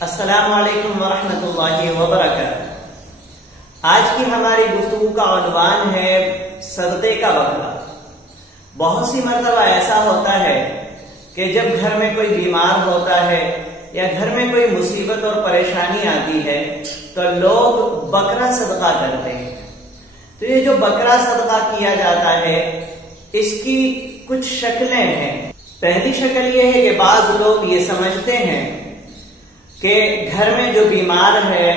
السلام علیکم ورحمۃ اللہ وبرکاتہ۔ آج کی ہماری گفتگو کا عنوان ہے صدقے کا بکرا۔ بہت سی مرتبہ ایسا ہوتا ہے کہ جب گھر میں کوئی بیمار ہوتا ہے یا گھر میں کوئی مصیبت اور پریشانی آتی ہے تو لوگ بکرا صدقہ کرتے ہیں۔ تو یہ جو بکرا صدقہ کیا جاتا ہے اس کی کچھ شکلیں ہیں۔ پہلی شکل یہ ہے کہ بعض لوگ یہ سمجھتے ہیں کہ گھر میں جو بیمار ہے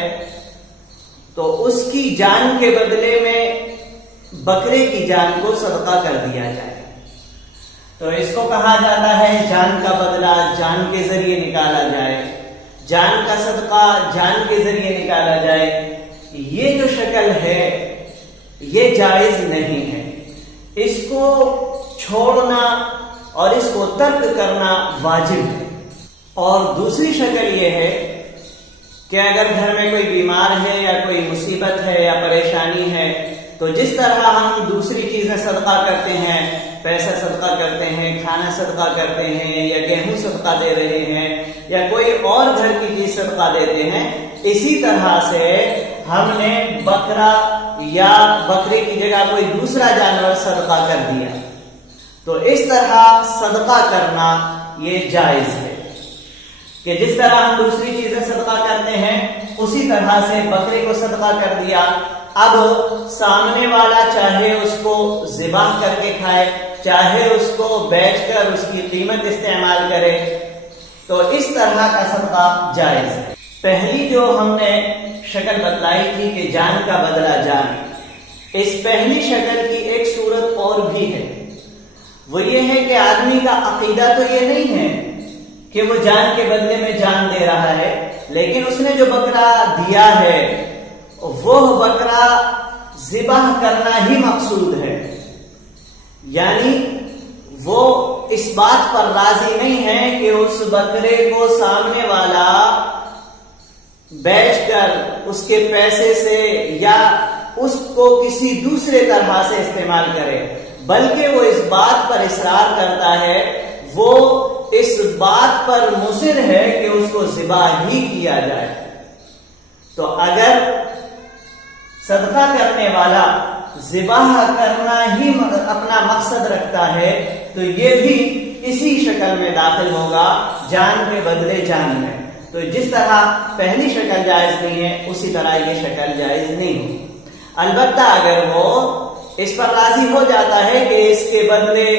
تو اس کی جان کے بدلے میں بکرے کی جان کو صدقہ کر دیا جائے، تو اس کو کہا جاتا ہے جان کا بدلہ جان کے ذریعے نکالا جائے، جان کا صدقہ جان کے ذریعے نکالا جائے۔ یہ جو شکل ہے یہ جائز نہیں ہے، اس کو چھوڑنا اور اس کو ترک کرنا واجب ہے۔ اور دوسری شکل یہ ہے کہ اگر گھر میں کوئی بیمار ہے یا کوئی مصیبت ہے یا پریشانی ہے تو جس طرح ہم دوسری چیزیں صدقہ کرتے ہیں، پیسہ صدقہ کرتے ہیں، کھانا صدقہ کرتے ہیں یا گیہوں صدقہ دے رہے ہیں یا کوئی اور گھر کی چیز صدقہ دیتے ہیں، اسی طرح سے ہم نے بکرا یا بکرے کی جگہ کوئی دوسرا جانور صدقہ کر دیا، تو اس طرح صدقہ کرنا یہ جائز ہے کہ جس طرح ہم دوسری چیزیں صدقہ کرتے ہیں اسی طرح سے بکرے کو صدقہ کر دیا۔ اب سامنے والا چاہے اس کو ذبح کر کے کھائے، چاہے اس کو بیچ کر اس کی قیمت استعمال کرے، تو اس طرح کا صدقہ جائز ہے۔ پہلی جو ہم نے شکل بتلائی تھی کہ جان کا بدلہ جان، اس پہلی شکل کی ایک صورت اور بھی ہے، وہ یہ ہے کہ آدمی کا عقیدہ تو یہ نہیں ہے کہ وہ جان کے بدلے میں جان دے رہا ہے، لیکن اس نے جو بکرا دیا ہے وہ بکرا ذبح کرنا ہی مقصود ہے، یعنی وہ اس بات پر راضی نہیں ہے کہ اس بکرے کو سامنے والا بیچ کر اس کے پیسے سے یا اس کو کسی دوسرے طرح سے استعمال کرے، بلکہ وہ اس بات پر اصرار کرتا ہے، وہ اس بات پر مصر ہے کہ اس کو ذبح ہی کیا جائے۔ تو اگر صدقہ کرنے والا ذبح کرنا ہی اپنا مقصد رکھتا ہے تو یہ بھی اسی شکل میں داخل ہوگا، جان کے بدلے جان میں۔ تو جس طرح پہلی شکل جائز نہیں ہے اسی طرح یہ شکل جائز نہیں ہوگی۔ البتہ اگر وہ اس پر راضی ہو جاتا ہے کہ اس کے بدلے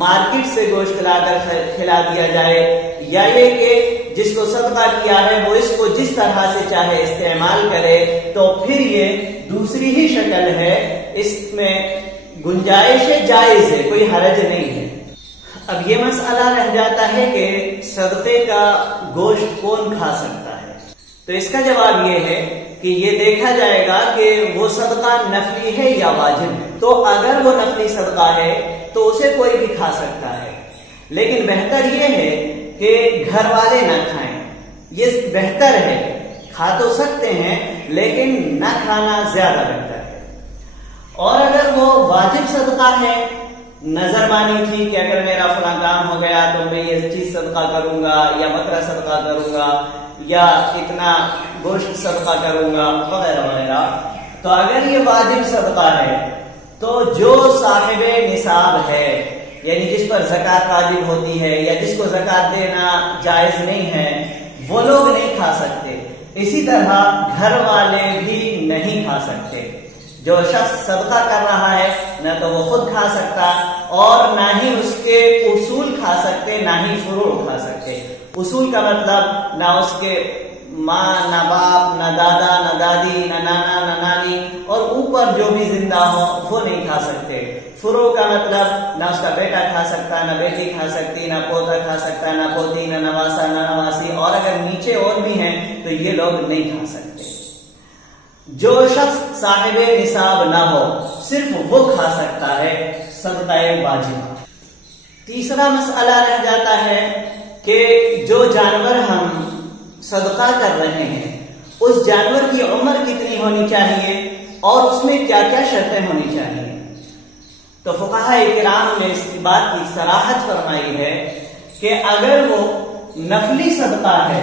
مارکیٹ سے گوشت لا کر کھلا دیا جائے، یا یہ کہ جس کو صدقہ کیا ہے وہ اس کو جس طرح سے چاہے استعمال کرے، تو پھر یہ دوسری ہی شکل ہے، اس میں گنجائش جائز ہے، کوئی حرج نہیں ہے۔ اب یہ مسئلہ رہ جاتا ہے کہ صدقے کا گوشت کون کھا سکتا ہے، تو اس کا جواب یہ ہے کہ یہ دیکھا جائے گا کہ وہ صدقہ نفلی ہے یا واجب ہے۔ تو اگر وہ نفلی صدقہ ہے تو اسے کوئی بھی کھا سکتا ہے، لیکن بہتر یہ ہے کہ گھر والے نہ کھائیں، یہ بہتر ہے۔ کھا تو سکتے ہیں لیکن نہ کھانا زیادہ بہتر ہے۔ اور اگر وہ واجب صدقہ ہے، نظر مانی تھی کہ اگر میرا فلاں کام ہو گیا تو میں یہ چیز صدقہ کروں گا یا بکرا صدقہ کروں گا یا اتنا گوشت صدقہ کروں گا وغیرہ وغیرہ، تو اگر یہ واجب صدقہ ہے تو جو صاحب نصاب ہے، یعنی جس پر زکوٰۃ واجب ہوتی ہے یا جس کو زکوٰۃ دینا جائز نہیں ہے، وہ لوگ نہیں کھا سکتے۔ اسی طرح گھر والے بھی نہیں کھا سکتے۔ جو شخص صدقہ کر رہا ہے نہ تو وہ خود کھا سکتا اور نہ ہی اس کے اصول کھا سکتے، نہ ہی فروع کھا سکتے۔ اصول کا مطلب نہ اس کے ماں، نہ باپ، نہ دادا، نہ دادی، نہ نانا، نہ نانی، اور اوپر جو بھی زندہ ہو وہ نہیں کھا سکتے۔ فروع کا مطلب نہ اس کا بیٹا کھا سکتا، نہ بیٹی کھا سکتی، نہ پوتا کھا سکتا، نہ پوتی، نہ نواسا، نہ نواسی، اور اگر نیچے اور بھی ہیں تو یہ لوگ نہیں کھا سکتے۔ جو شخص صاحب نصاب نہ ہو صرف وہ کھا سکتا ہے صدقہ واجبہ۔ تیسرا مسئلہ رہ جاتا ہے کہ جو جانور ہم صدقہ کر رہے ہیں اس جانور کی عمر کتنی ہونی چاہیے اور اس میں کیا کیا شرطیں ہونی چاہیے۔ تو فقہاء کرام نے اس بات کی صراحت فرمائی ہے کہ اگر وہ نفلی صدقہ ہے